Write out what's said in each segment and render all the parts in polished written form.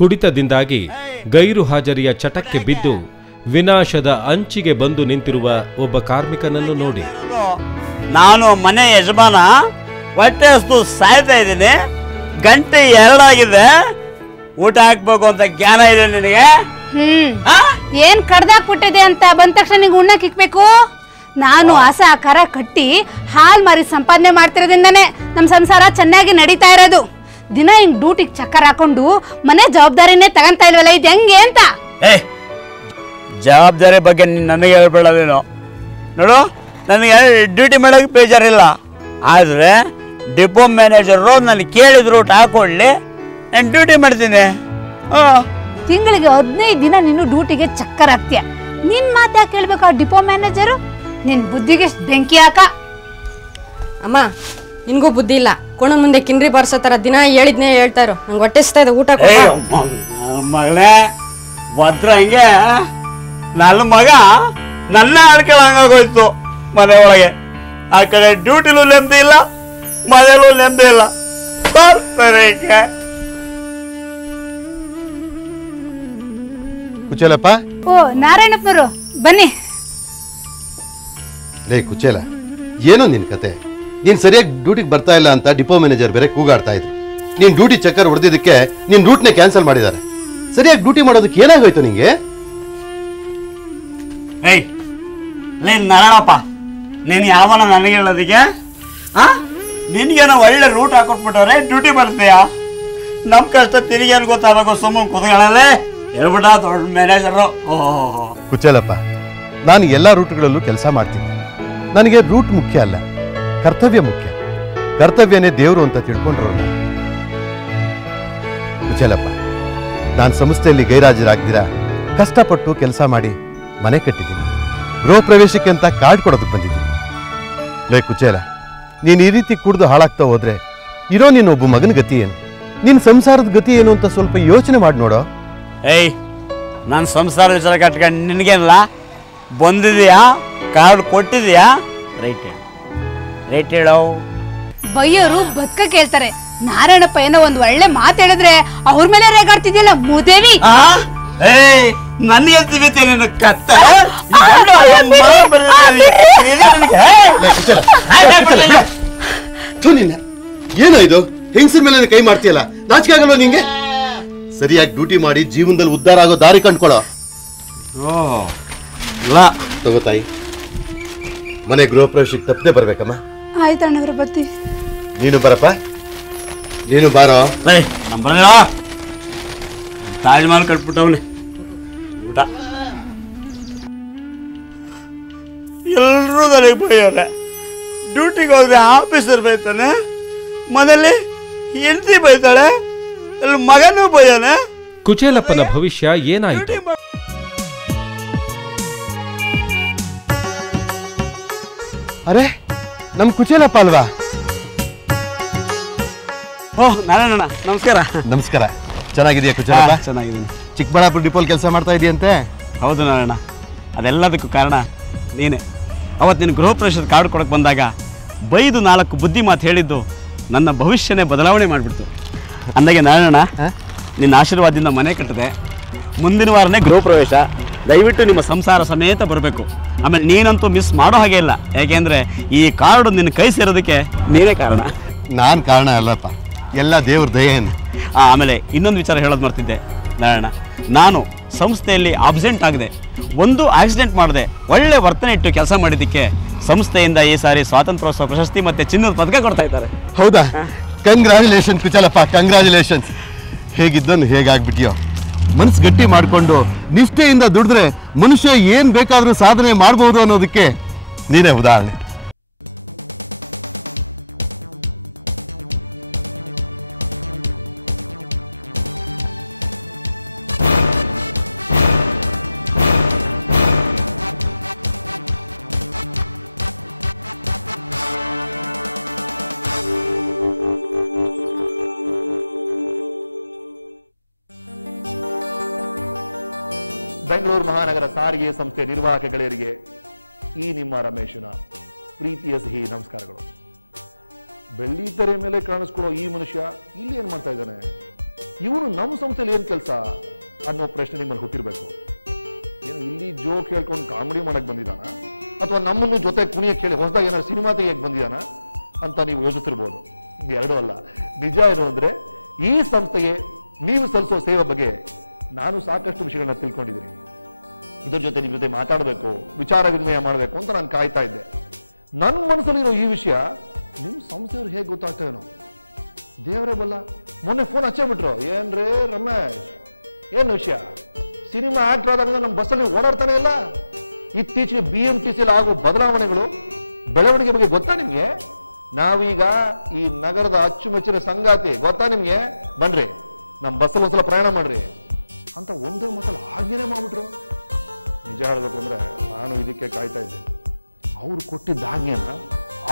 ಕುಡಿತದಿಂದಾಗಿ ಗೈರು ಹಾಜರಿಯ ಚಟಕ್ಕೆ ಬಿದ್ದು ವಿನಾಶದ ಅಂಚಿಗೆ ಬಂದು ನಿಂತಿರುವ ಒಬ್ಬ ಕಾರ್ಮಿಕನನ್ನು ನೋಡಿ. ನಾನು ಮನೆ ಯಜಮಾನ, ಹೊಟ್ಟೆ ಹಸ್ತು ಸಾಯ್ತಾ ಇದ್ದೀನಿ, ಗಂಟೆ 2 ಆಗಿದೆ, ಊಟ ಹಾಕ್ಬೇಕು ಅಂತ ಜ್ಞಾನ ಇದೆ ನಿನಗೆ? ಏನ್ ಕಡ್ದಾಕ್ಬಿಟ್ಟಿದೆ ಅಂತ ಬಂದ ತಕ್ಷಣ ನಿಂಗೆ ಉಣ್ಣಕ್ ಇಕ್ಬೇಕು? ನಾನು ಆಸೆ ಆಕಾರ ಕಟ್ಟಿ ಹಾಲ್ ಮಾರಿ ಸಂಪಾದನೆ ಮಾಡ್ತಿರೋದ್ರಿಂದಾನೆ ನಮ್ ಸಂಸಾರ ಚೆನ್ನಾಗಿ ನಡೀತಾ ಇರೋದು. ದಿನ ಹಿಂಗ್ ಡ್ಯೂಟಿಗೆ ಚಕ್ಕರ್ ಹಾಕೊಂಡು ಮನೆ ಜವಾಬ್ದಾರಿನೇ ತಗೊಂತಾ ಇಲ್ವಲ್ಲ, ಇದು ಹೆಂಗೆ ಅಂತ? ಜವಾಬ್ದಾರಿ ಬಗ್ಗೆ ನನಗೆ ಹೇಳ್ಬೇಡದೇನು. ನೋಡು, ನನಗೆ ಡ್ಯೂಟಿ ಮಾಡೋಕೆ ಬೇಜಾರಿಲ್ಲ, ಆದರೆ ಡಿಪೋ ಮ್ಯಾನೇಜರು ನನಗೆ ಕೇಳಿದ್ರು ಊಟ ಹಾಕೊಳ್ಳಿ, ನಾನು ಡ್ಯೂಟಿ ಮಾಡ್ತೀನಿ. ತಿಂಗಳಿಗೆ 15 ದಿನ ನೀನು ಡ್ಯೂಟಿಗೆ ಚಕ್ಕರ್ ಹಾಕ್ತೀಯ. ನಿನ್ ಮಾತು ಯಾಕೆ ಕೇಳ್ಬೇಕು ಆ ಡಿಪೋ ಮ್ಯಾನೇಜರು? ನಿನ್ ಬುದ್ಧಿಗೆ ಬೆಂಕಿ ಹಾಕ. ಅಮ್ಮ, ನಿನ್ಗೂ ಬುದ್ಧಿ ಇಲ್ಲ. ಕೋಣ ಮುಂದೆ ಕಿಂಡ್ರಿ ಬಾರ್ಸೋ ತರ ದಿನ ಹೇಳಿದ್ನೇ ಹೇಳ್ತಾ ಇರೋ. ನಂಗೆ ಹೊಟ್ಟೆ ಹಸ್ತಾ ಇದೆ, ಊಟ ಮಗಳೇ ಭದ್ರ. ಹಿಂಗೆ ನನ್ನ ಮಗ ನನ್ನ ಆಡ್ಕೊಳ್ಳಂಗೋಯ್ತು ಮನೆ ಒಳಗೆ. ಆ ಕಡೆ ಡ್ಯೂಟಿಲೂ ನೆಮ್ಮದಿ ಇಲ್ಲ, ಮನೆಯಲ್ಲೂ ನೆಮ್ಮದಿ ಇಲ್ಲ. ಕುಚೇಲಪ್ಪ. ಓ ನಾರಾಯಣಪ್ಪನವರು ಬನ್ನಿ. ಲೇ ಕುಚೇಲ, ಏನೋ ನಿನ್ ಕತೆ? ನೀನ್ ಸರಿಯಾಗಿ ಡ್ಯೂಟಿಗೆ ಬರ್ತಾ ಇಲ್ಲ ಅಂತ ಡಿಪೋ ಮ್ಯಾನೇಜರ್ ಬೇರೆ ಕೂಗಾಡ್ತಾ ಇದ್ರು. ನೀನ್ ಡ್ಯೂಟಿ ಚಕ್ಕರ್ ಹೊಡೆದಿದ್ದಕ್ಕೆ ನೀನ್ ರೂಟ್ನೇ ಕ್ಯಾನ್ಸಲ್ ಮಾಡಿದ್ದಾರೆ. ಸರಿಯಾಗಿ ಡ್ಯೂಟಿ ಮಾಡೋದಕ್ಕೆ ಏನಾಗೋಯ್ತು ನಿಂಗೆ? ನಾರಾಯಣಪ್ಪ, ನೀನು ಯಾವನ ನನಗೆ ಹೇಳೋದಕ್ಕೆ? ನಿನ್ಗೇನೋ ಒಳ್ಳೆ ರೂಟ್ ಹಾಕೊಟ್ಬಿಟ್ಟವ್ರೆ, ಡ್ಯೂಟಿ ಮಾಡ್ತೀಯಾ? ನಮ್ ಕಷ್ಟ ತಿರುಗೇನು ಗೊತ್ತಾಗೋ, ಸುಮ್ಮನೆ ಕುತ್ಕೊಳ್ಳಲ್ಲೇ ಹೇಳ್ಬಿಟ್ಟ ದೊಡ್ಡ ಮ್ಯಾನೇಜರು. ಕುಚೇಲಪ್ಪ, ನಾನು ಎಲ್ಲಾ ರೂಟ್ಗಳಲ್ಲೂ ಕೆಲಸ ಮಾಡ್ತೀನಿ. ನನಗೆ ರೂಟ್ ಮುಖ್ಯ ಅಲ್ಲ, ಕರ್ತವ್ಯ ಮುಖ್ಯ. ಕರ್ತವ್ಯನೇ ದೇವರು ಅಂತ ತಿಳ್ಕೊಂಡ್ರು. ಕುಚೇಲಪ್ಪ, ನಾನು ಸಂಸ್ಥೆಯಲ್ಲಿ ಗೈರಾಜರಾಗ್ದಿರಾ ಕಷ್ಟಪಟ್ಟು ಕೆಲಸ ಮಾಡಿ ಮನೆ ಕಟ್ಟಿದ್ದೀನಿ. ಗೃಹ ಪ್ರವೇಶಕ್ಕೆ ಅಂತ ಕಾರ್ಡ್ ಕೊಡೋದಕ್ಕೆ ಬಂದಿದ್ದೀನಿ. ಲೇ ಕುಚೇಲ, ನೀನು ಈ ರೀತಿ ಕುಡಿದು ಹಾಳಾಗ್ತಾ ಹೋದ್ರೆ ಇರೋ ನೀನೊಬ್ಬ ಮಗನ ಗತಿ ಏನು? ನಿನ್ನ ಸಂಸಾರದ ಗತಿ ಏನು ಅಂತ ಸ್ವಲ್ಪ ಯೋಚನೆ ಮಾಡಿ ನೋಡೋ. ನಾನು ಸಂಸಾರ ವಿಚಾರ ಕಟ್ಕೊಂಡು ನಿನಗೇನಲ್ಲ ಬಂದಿದೀಯಾ? ಕಾರ್ಡ್ ಕೊಟ್ಟಿದೀಯಾ? ರೈಟ್ ಹೇಳೋ. ಬೈಯೋರು ಬದುಕ ಕೇಳ್ತಾರೆ. ನಾರಾಯಣಪ್ಪ ಏನೋ ಒಂದ್ ಒಳ್ಳೆ ಮಾತು ಹೇಳಿದ್ರೆ ಅವ್ರ ಮೇಲೆ ರೇಗಾಡ್ತಿದ್ಯಲ್ಲ ಮೂದೇವಿ. ನನಗೆ ತಿವಿತೇನೆ ಕತ್ತ. ಏನೋ ಇದು? ಹೆಂಗಸರ ಮೇಲೆ ಕೈ ಮಾಡ್ತೀಯಲ್ಲ, ನಾಚಿಕೆ ಆಗಲ್ವ ನಿಂಗೆ? ಸರಿಯಾಗಿ ಡ್ಯೂಟಿ ಮಾಡಿ ಜೀವನದಲ್ಲಿ ಉದ್ಧಾರ ಆಗೋ ದಾರಿ ಕಂಡ್ಕೊಳ್ಳೋ. ತಗೋತಾಯಿ, ಮನೆ ಗೃಹ ಪ್ರವೇಶಕ್ಕೆ ತಪ್ಪದೆ ಬರ್ಬೇಕಮ್ಮ. ಆಯ್ತಣ್ಣವ್ರ ಬತ್ತಿ. ನೀನು ಬರಪ್ಪ, ನೀನು ಬಾರೋ. ತಾಜ್ ಮಹಲ್ ಕಟ್ಬಿಟ್ಟವನೆ. ಊಟ ಎಲ್ಲರೂ ನನಗೆ ಬೈಯೋರೆ. ಡ್ಯೂಟಿಗೆ ಹೋದ್ರೆ ಆಫೀಸರ್ ಬೈತಾನೆ, ಮನೇಲಿ ಹೆಂಡತಿ ಬೈತಾಳೆ, ಅಲ್ಲಿ ಮಗನೂ ಬೈಯೋನೆ. ಕುಚೇಲಪ್ಪನ ಭವಿಷ್ಯ ಏನಾಯಿತು? ಅರೆ, ನಮ್ ಕುಚೇಲಪ್ಪ ಅಲ್ವಾ? ಓಹ್ ನಾರಾಯಣ, ನಮಸ್ಕಾರ. ನಮಸ್ಕಾರ. ಚೆನ್ನಾಗಿದೆಯಾ ಕುಚೇಲಪ್ಪ? ಚೆನ್ನಾಗಿದ್ದೀನಿ. ಚಿಕ್ಕಬಳ್ಳಾಪುರ ಡಿಪೋಲ್ ಕೆಲಸ ಮಾಡ್ತಾ ಇದೆಯಂತೆ? ಹೌದು ನಾರಾಯಣ, ಅದೆಲ್ಲದಕ್ಕೂ ಕಾರಣ ನೀನೆ. ಅವತ್ತು ನೀನು ಗೃಹ ಪ್ರವೇಶದ ಕಾರ್ಡ್ ಕೊಡಕ್ಕೆ ಬಂದಾಗ ಬೈದು 4 ಬುದ್ಧಿ ಮಾತು ಹೇಳಿದ್ದು ನನ್ನ ಭವಿಷ್ಯನೇ ಬದಲಾವಣೆ ಮಾಡಿಬಿಡ್ತು. ಅಂದಾಗೆ ನಾರಾಯಣ, ನಿನ್ನ ಆಶೀರ್ವಾದದಿಂದ ಮನೆ ಕಟ್ಟಿದೆ. ಮುಂದಿನ ವಾರನೇ ಗೃಹ ಪ್ರವೇಶ. ದಯವಿಟ್ಟು ನಿಮ್ಮ ಸಂಸಾರ ಸಮೇತ ಬರಬೇಕು. ಆಮೇಲೆ ನೀನಂತೂ ಮಿಸ್ ಮಾಡೋ ಹಾಗೆ ಇಲ್ಲ, ಯಾಕೆಂದರೆ ಈ ಕಾರ್ಡು ನಿನ್ನ ಕೈ ಸೇರೋದಕ್ಕೆ ನೀನೇ ಕಾರಣ. ನಾನು ಕಾರಣ ಅಲ್ಲಪ್ಪ, ಎಲ್ಲ ದೇವ್ರ ದಯೆಯನ್ನು. ಆಮೇಲೆ ಇನ್ನೊಂದು ವಿಚಾರ ಹೇಳೋದು ಮರ್ತಿದ್ದೆ ನಾರಾಯಣ, ನಾನು ಸಂಸ್ಥೆಯಲ್ಲಿ ಆಬ್ಸೆಂಟ್ ಆಗದೆ, ಒಂದು ಆಕ್ಸಿಡೆಂಟ್ ಮಾಡದೆ ಒಳ್ಳೆ ವರ್ತನೆ ಇಟ್ಟು ಕೆಲಸ ಮಾಡಿದ್ದಕ್ಕೆ ಸಂಸ್ಥೆಯಿಂದ ಈ ಸಾರಿ ಸ್ವಾತಂತ್ರ್ಯೋತ್ಸವ ಪ್ರಶಸ್ತಿ ಮತ್ತೆ ಚಿನ್ನದ ಪದಕ ಕೊಡ್ತಾ ಇದ್ದಾರೆ. ಹೌದಾ? Congratulation Kuchelappa, congratulations. ಹೇಗಿದ್ದನ್ನು ಹೇಗಾಗ್ಬಿಟ್ಟಿಯೋ. ಮನಸ್ಸು ಗಟ್ಟಿ ಮಾಡಿಕೊಂಡು ನಿಷ್ಠೆಯಿಂದ ದುಡಿದ್ರೆ ಮನುಷ್ಯ ಏನ್ ಬೇಕಾದ್ರೂ ಸಾಧನೆ ಮಾಡಬಹುದು ಅನ್ನೋದಕ್ಕೆ ನೀನೇ ಉದಾಹರಣೆ. ಬೆಂಗಳೂರು ಮಹಾನಗರ ಸಾರಿಗೆ ಸಂಸ್ಥೆ ನಿರ್ವಾಹಕಗಳಿಗೆ ಈ ನಿಮ್ಮ ರಮೇಶನ ಪ್ರೀತಿಯ ಸಿಹಿ ನಮಸ್ಕಾರಗಳು. ಬೆಳ್ಳಿ ತೆರೆ ಮೇಲೆ ಕಾಣಿಸ್ಕೊಳ್ಳೋ ಈ ಮನುಷ್ಯ ಇಲ್ಲಿ ಏನ್ ಮಾಡ್ತಾ ಇದ್ದಾನೆ? ಇವನು ನಮ್ಮ ಸಂಸ್ಥೆಯಲ್ಲಿ ಏನ್ ಕೆಲಸ ಅನ್ನೋ ಪ್ರಶ್ನೆ ನಿಮ್ಮಲ್ಲಿ ಗೊತ್ತಿರ್ಬೇಕು. ಇಲ್ಲಿ ಜೋಕ್ ಹೇಳ್ಕೊಂಡು ಕಾಮಿಡಿ ಮಾಡಕ್ ಬಂದಿದ್ದಾನ ಅಥವಾ ನಮ್ಮನ್ನು ಜೊತೆ ಕುಣಿಯಕ್ಕೆ ಹೇಳಿ ಹೊರಟ ಏನೋ ಸಿನಿಮಾ ತೆಗಿಯಕ್ ಬಂದಿದ್ದಾನ ಅಂತ ನೀವು ಯೋಚಿಸಿರ್ಬೋದು. ಎರಡೂ ಅಲ್ಲ. ನಿಜ ಏನು ಅಂದ್ರೆ ಈ ಸಂಸ್ಥೆಗೆ ನೀವು ಸಲ್ಲಿಸೋ ಸೇವೆ ಬಗ್ಗೆ ನಾನು ಸಾಕಷ್ಟು ವಿಷಯಗಳನ್ನ ತಿಳ್ಕೊಂಡಿದ್ದೀನಿ. ಇದ್ರ ಜೊತೆ ನಿಮ್ ಜೊತೆ ಮಾತಾಡಬೇಕು, ವಿಚಾರ ವಿನಿಮಯ ಮಾಡಬೇಕು ಅಂತ ನಾನು ಕಾಯ್ತಾ ಇದ್ದೆ. ನನ್ನ ಮನಸ್ಸಲ್ಲಿರೋ ಈ ವಿಷಯ ನಿಮ್ ಸಂಸ್ಥೆಯವ್ರು ಹೇಗೆ ಗೊತ್ತಾಗ್ತೇನೋ ದೇವರೇ ಬಲ್ಲ. ಮೊನ್ನೆ ಫೋನ್ ಹಚ್ಚೇ ಬಿಟ್ರು, ಏನ್ರೇ ರಮೇಶ್ ಏನ್ ವಿಷಯ, ಸಿನಿಮಾ ಆಕ್ಟರ್ ಆದಾಗ ನಮ್ಮ ಬಸ್ಸಲ್ಲಿ ಓಡಾಡ್ತಾನೆ ಇಲ್ಲ, ಇತ್ತೀಚೆಗೆ BMTC ಆಗೋ ಬದಲಾವಣೆಗಳು ಬೆಳವಣಿಗೆ ಬಗ್ಗೆ ಗೊತ್ತಾ ನಿಮ್ಗೆ? ನಾವೀಗ ಈ ನಗರದ ಅಚ್ಚುಮೆಚ್ಚಿನ ಸಂಗಾತಿ ಗೊತ್ತಾ ನಿಮ್ಗೆ, ಬನ್ರಿ ನಮ್ ಬಸ್ಸಲ್ಲಿ ಒಂದ್ಸಲ ಪ್ರಯಾಣ ಮಾಡ್ರಿ ಅಂತ ಒಂದೇ ಮೊದಲು ಆಜ್ಞೆ ಮಾಡ್ಬಿಟ್ರು. ನಿಜ ಹೇಳ್ಬೇಕಂದ್ರೆ ನಾನು ಇದಕ್ಕೆ ಕಾಯ್ತಾ ಇದ್ದೆ. ಅವ್ರು ಕೊಟ್ಟಿದ್ದ ಆಜ್ಞೆನ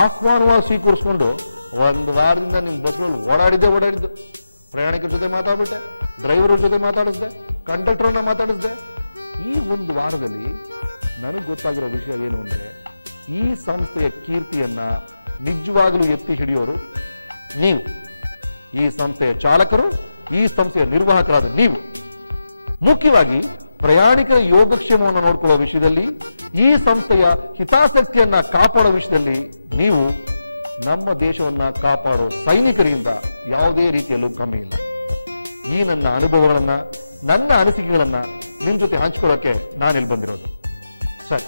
ಆಹ್ವಾನವಾಗಿ ಸ್ವೀಕರಿಸ್ಕೊಂಡು ಒಂದು ವಾರದಿಂದ ನಿಮ್ ಬಸ್ಸಲ್ಲಿ ಓಡಾಡಿದ್ದು. ಪ್ರಯಾಣಿಕರ ಜೊತೆ ಮಾತಾಡಿದ್ದೆ, ಡ್ರೈವರ್ ಜೊತೆ ಮಾತಾಡಿದ್ದೆ, ಕಂಡಕ್ಟರ್ ಮಾತಾಡಿದ್ದೆ. ಈ ಒಂದು ವಾರದಲ್ಲಿ ನನಗೆ ಗೊತ್ತಾಗಿರೋ ವಿಷಯ ಏನು ಅಂದ್ರೆ, ಈ ಸಂಸ್ಥೆಯ ಕೀರ್ತಿಯನ್ನ ನಿಜವಾಗಲೂ ಎತ್ತಿ ಹಿಡಿಯೋರು ನೀವು, ಈ ಸಂಸ್ಥೆಯ ಚಾಲಕರು, ಈ ಸಂಸ್ಥೆಯ ನಿರ್ವಾಹಕರಾದ ನೀವು. ಮುಖ್ಯವಾಗಿ ಪ್ರಯಾಣಿಕರ ಯೋಗಕ್ಷೇಮವನ್ನು ನೋಡ್ಕೊಳ್ಳೋ ವಿಷಯದಲ್ಲಿ, ಈ ಸಂಸ್ಥೆಯ ಹಿತಾಸಕ್ತಿಯನ್ನ ಕಾಪಾಡೋ ವಿಷಯದಲ್ಲಿ ನೀವು ನಮ್ಮ ದೇಶವನ್ನ ಕಾಪಾಡೋ ಸೈನಿಕರಿಂದ ಯಾವುದೇ ರೀತಿಯಲ್ಲೂ ಕಮ್ಮಿ ಇಲ್ಲ. ಈ ನನ್ನ ಅನುಭವಗಳನ್ನ, ನನ್ನ ಅನಿಸಿಕೆಗಳನ್ನ ನಿಮ್ ಜೊತೆ ಹಂಚ್ಕೊಳ್ಳೋಕೆ ನಾನು ಇಲ್ಲಿ ಬಂದಿರೋದು. ಸರಿ,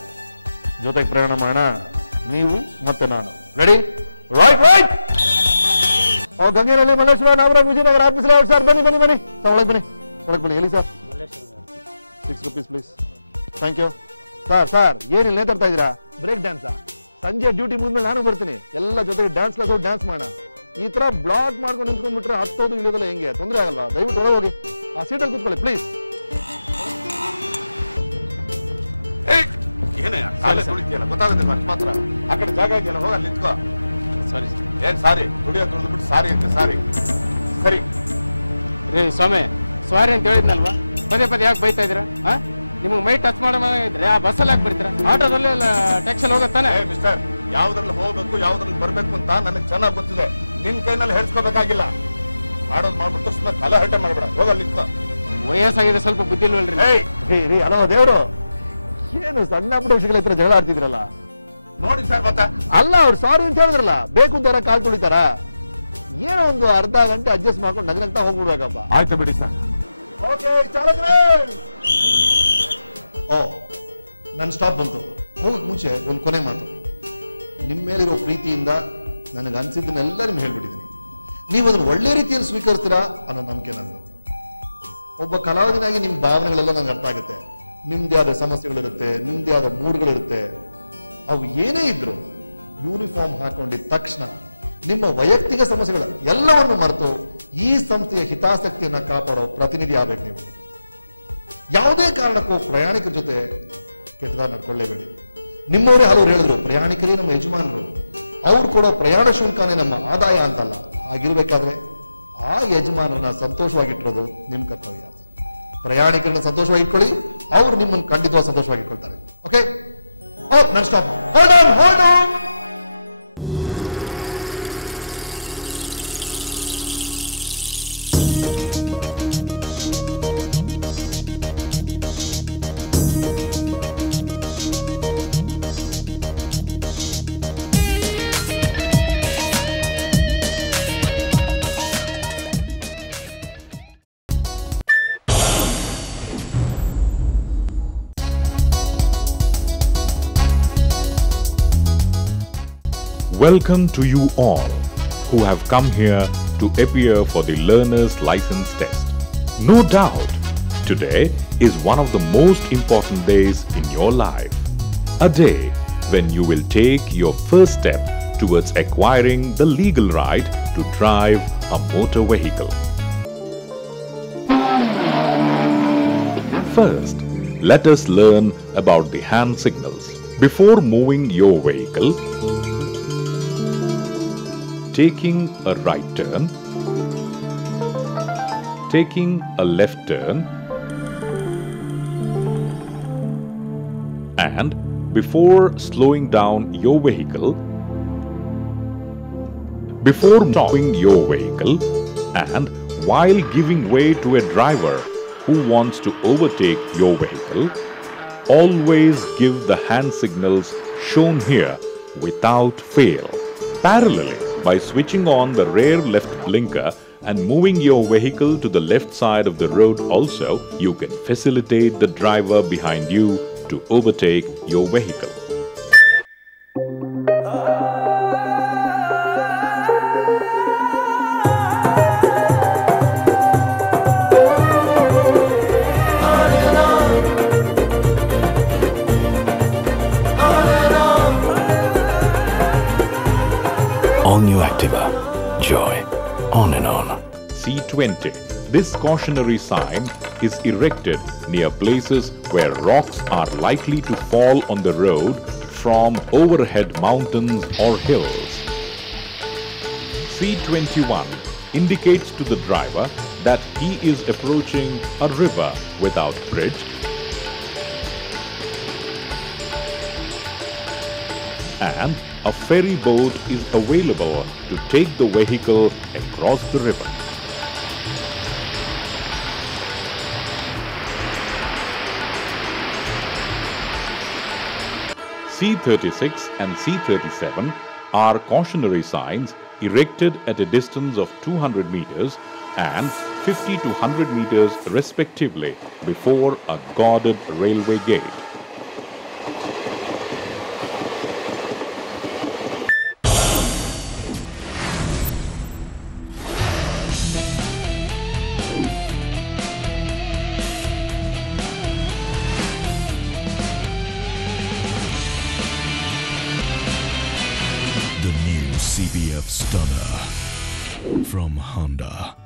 ಜೊತೆಗೆ ಪ್ರಯಾಣ ಮಾಡೋಣ, ನೀವು ಮತ್ತೆ ನಾನು. ರೆಡಿ? ರೈಟ್. ಗಂಗೇರಲ್ಲಿ ಮಲ್ಲೇಶ್ವರ, ನಾಗರಾಜ್, ವಿಜಯನಗರ ಆಫೀಸ್ ಸರ್. ಬನ್ನಿ ಒಳಗೆ ಬನ್ನಿ ಹೇಳಿ ಸರ್. Thank you sir. ಏನಿಲ್ಲ ನೇತಾಡ್ತಾ ಇದ್ದೀರಾ? Break dance. ಸಂಜೆ ಡ್ಯೂಟಿ ಮುಂದೆ ನಾನು ಬರ್ತೀನಿ, ಎಲ್ಲ ಜೊತೆಗೆ ಡ್ಯಾನ್ಸ್ ಮಾಡಿ. ಈ ತರ ಬ್ಲಾಗ್ ಮಾಡ್ಕೊಂಡು ನಿಂತ್ಕೊಂಡ್ಬಿಟ್ರೆ 10 ನಿಮಿಷದಲ್ಲಿ ಹೆಂಗೆ ತೊಂದರೆ ಆಗಲ್ಲ. ದಯವಿಟ್ಟು ಹೋಗಿ ಆ ಸೀಟಲ್ಲಿ ಕೂತ್ಕೊಳ್ಳಿ ಪ್ಲೀಸ್. ಸರಿ ಸ್ವಾಮಿ, ಸಾರಿ ಅಂತ ಹೇಳಿದ್ನಲ್ವಾ, ಪದೇ ಯಾಕೆ ಬೈತಾ ಇದ್ದೀರಾ? ನಿಮ್ಗೆ ಮೈ ಟಚ್ ಮಾಡೋ ಬಸ್ಸಲ್ಲಿ ಹಾಕ್ಬಿಡ್ತೀರಾ? ಆಟೋದಲ್ಲಿ ಟ್ಯಾಕ್ಸಲ್ಲಿ ಹೋಗುತ್ತಾನೆ. ಯಾವ್ದ್ರಲ್ಲಿ ಹೋಗ್ಬೇಕು, ಯಾವ್ದ್ರಲ್ಲಿ ಬರ್ಬೇಕು ಅಂತ ನನಗೆ ಚೆನ್ನಾಗಿ ಗೊತ್ತಿದೆ. ನಿಮ್ ಕೈನಲ್ಲಿ ಹೇಳ್ಸ್ಕೋಬೇಕಾಗಿಲ್ಲ. ಆಡೋದು ಮಾಡ್ಬಿಟ್ಟು ಕಲ ಹಠ ಮಾಡ್ಬೇಡ, ಹೋಗಲ್ಲ. ವಯಸ್ಸಾಗಿದೆ, ಸ್ವಲ್ಪ ಬುದ್ಧಿ ಇಲ್ರಿ. ಅನೋ ದೇವರು, ಏನು ಸಣ್ಣ ಪುಟ್ಟ ವಿಷಯಗಳ ಹತ್ರ ಜಗಳ ಆಡ್ತಿದ್ರಲ್ಲ ನೋಡಿ ಸರ್. ಅಲ್ಲ, ಅವ್ರು ಸಾರಿ ಅಂತ ಹೇಳಿದ್ರಲ್ಲ, ಬೇಕು ಅಂತ ಕಾಲ್ ತುಳಿತಾರ? ಏನೋ ಒಂದು ಅರ್ಧ ಗಂಟೆ ಅಡ್ಜಸ್ಟ್ ಮಾಡ್ಕೊಂಡು ನಗರಂತ ಹೋಗ್ಬಿಡ್ಬೇಕಪ್ಪ. ಆಯ್ತು ಬಿಡಿ ಸರ್. ನನ್ ಸ್ಟಾಪ್ ಬಂತು. ಮುಂಚೆ ಒಂದು ಕೊನೆ ಮಾತು, ನಿಮ್ಮ ಮೇಲಿರೋ ಪ್ರೀತಿಯಿಂದ ನನಗೆ ಅನ್ಸಿದ್ದನ್ನೆಲ್ಲರೂ ಹೇಳ್ಬಿಟ್ಟಿದ್ದೀನಿ. ನೀವು ಅದನ್ನು ಒಳ್ಳೆ ರೀತಿಯಲ್ಲಿ ಸ್ವೀಕರಿಸ್ತೀರಾ ಅನ್ನೋ ನಂಬಿಕೆ ನಂದು. ಒಬ್ಬ ಕಲಾವಿದನಾಗಿ ನಿಮ್ಮ ಭಾವನೆಗಳೆಲ್ಲ ನನಗೆ ಅರ್ಥ ಆಗುತ್ತೆ. ನಿಮ್ದು ಯಾವ್ದು ಸಮಸ್ಯೆಗಳಿರುತ್ತೆ, ನಿಮ್ದು ಯಾವ್ದು ಮೂಡ್ಗಳಿರುತ್ತೆ. ಅವು ಏನೇ ಇದ್ರು ಯೂನಿಫಾರ್ಮ್ ಹಾಕೊಂಡಿದ್ದ ತಕ್ಷಣ ನಿಮ್ಮ ವೈಯಕ್ತಿಕ ಸಮಸ್ಯೆಗಳು ಎಲ್ಲವನ್ನು ಮರೆತು ಈ ಸಂಸ್ಥೆಯ ಹಿತಾಸಕ್ತಿಯನ್ನ ಕಾಪಾಡೋ ಪ್ರತಿನಿಧಿ ಆಗಬೇಕು. ಯಾವುದೇ ಕಾರಣಕ್ಕೂ ಪ್ರಯಾಣಿಕರ ಜೊತೆ ಕೆಟ್ಟದಾಗ ನಡ್ಕೊಳ್ಳೇಬೇಕು. ನಿಮ್ಮವರೇ ಹಲವರು ಹೇಳಿದ್ರು, ಪ್ರಯಾಣಿಕರೇ ನಮ್ಮ ಯಜಮಾನರು, ಅವ್ರು ಕೊಡೋ ಪ್ರಯಾಣ ಶುಲ್ಕನೇ ನಮ್ಮ ಆದಾಯ ಅಂತಲ್ಲ. ಆಗಿರ್ಬೇಕಾದ್ರೆ ಆ ಯಜಮಾನರನ್ನ ಸಂತೋಷವಾಗಿಟ್ಟಿರೋದು ನಿಮ್ ಕರ್ತವ್ಯ. ಪ್ರಯಾಣಿಕರನ್ನ ಸಂತೋಷವಾಗಿಟ್ಕೊಳ್ಳಿ, ಅವ್ರು ನಿಮ್ಮನ್ನು ಖಂಡಿತವಾಗಿ ಸಂತೋಷವಾಗಿಟ್ಕೊಳ್ತಾರೆ. Okay, hold on. Welcome to you all who have come here to appear for the learner's license test. No doubt, today is one of the most important days in your life. A day when you will take your first step towards acquiring the legal right to drive a motor vehicle. First, let us learn about the hand signals. Before moving your vehicle, taking a right turn, taking a left turn, and before slowing down your vehicle, before stopping your vehicle, and while giving way to a driver who wants to overtake your vehicle, always give the hand signals shown here without fail. Parallelly, by switching on the rear left blinker and moving your vehicle to the left side of the road also, you can facilitate the driver behind you to overtake your vehicle. All new Activa. Joy. On and on. C20. This cautionary sign is erected near places where rocks are likely to fall on the road from overhead mountains or hills. C21 indicates to the driver that he is approaching a river without bridge and a ferry boat is available to take the vehicle across the river. C36 and C37 are cautionary signs erected at a distance of 200 meters and 50 to 100 meters respectively before a guarded railway gate. The new CBF Stunner from Honda.